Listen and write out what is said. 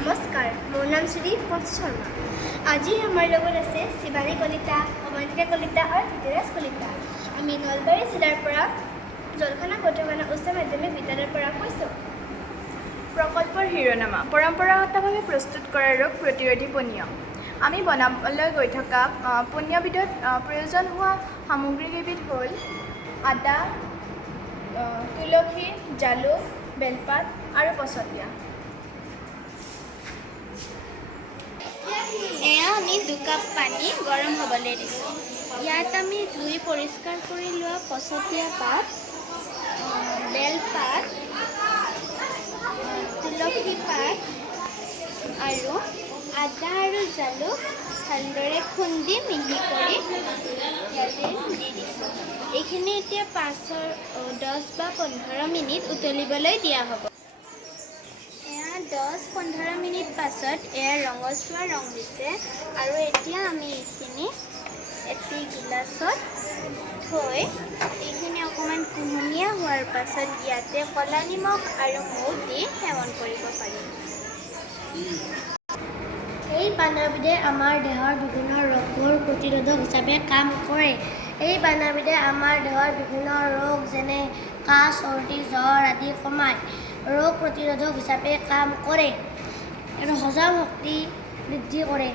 নমস্কাৰ, মোৰ নাম শ্ৰী পঞ্চ শৰ্মা। আজি আমাৰ লগত আছে শিৱানী কলিতা, অৱন্তিকা কলিতা আৰু ধৃতিৰাজ কলিতা। আমি নলবাৰী জিলাৰ পৰা জলখানা কৌতুকানা উচ্চ মাধ্যমিক বিদ্যালয়ৰ পৰা কৈছোঁ। প্ৰকল্পৰ শিৰোনামা পৰম্পৰাগতভাৱে প্ৰস্তুত কৰা ৰোগ প্ৰতিৰোধী পনীয়। আমি বনাবলৈ গৈ থকা পনীয়বিধত প্ৰয়োজন হোৱা সামগ্ৰীকেইবিধ হ'ল আদা, তুলসী, জালুক, বেলপাত আৰু পচতীয়া। এয়া আমি 2 কাপ পানী গৰম হ'বলৈ দিছোঁ। ইয়াত আমি ধুই পৰিষ্কাৰ কৰি লোৱা পচতীয়া পাত, বেলপাত, তুলসী পাত আৰু আদা আৰু জালুক ভালদৰে খুন্দি মিহি কৰি ইয়াতে দি দিছোঁ। এইখিনি এতিয়া 10 বা 15 মিনিট উতলিবলৈ দিয়া হ'ব। 10-15 মিনিট পাছত এয়া ৰঙচুৱা ৰং দিছে আৰু এতিয়া আমি এইখিনি এটি গিলাচত থৈ এইখিনি অকণমান কুহুমীয়া হোৱাৰ পাছত ইয়াতে ক'লা নিমখ আৰু মৌ দি সেৱন কৰিব পাৰিম। এই পানীয়বিধে আমাৰ দেহৰ বিভিন্ন ৰোগৰ প্ৰতিৰোধক হিচাপে কাম কৰে। এই পানীয়বিধে আমাৰ দেহৰ বিভিন্ন ৰোগ যেনে কাহ, চৰ্দি, জ্বৰ আদি কমায়। ৰোগ প্ৰতিৰোধক হিচাপে কাম কৰে আৰু হজম শক্তি বৃদ্ধি কৰে।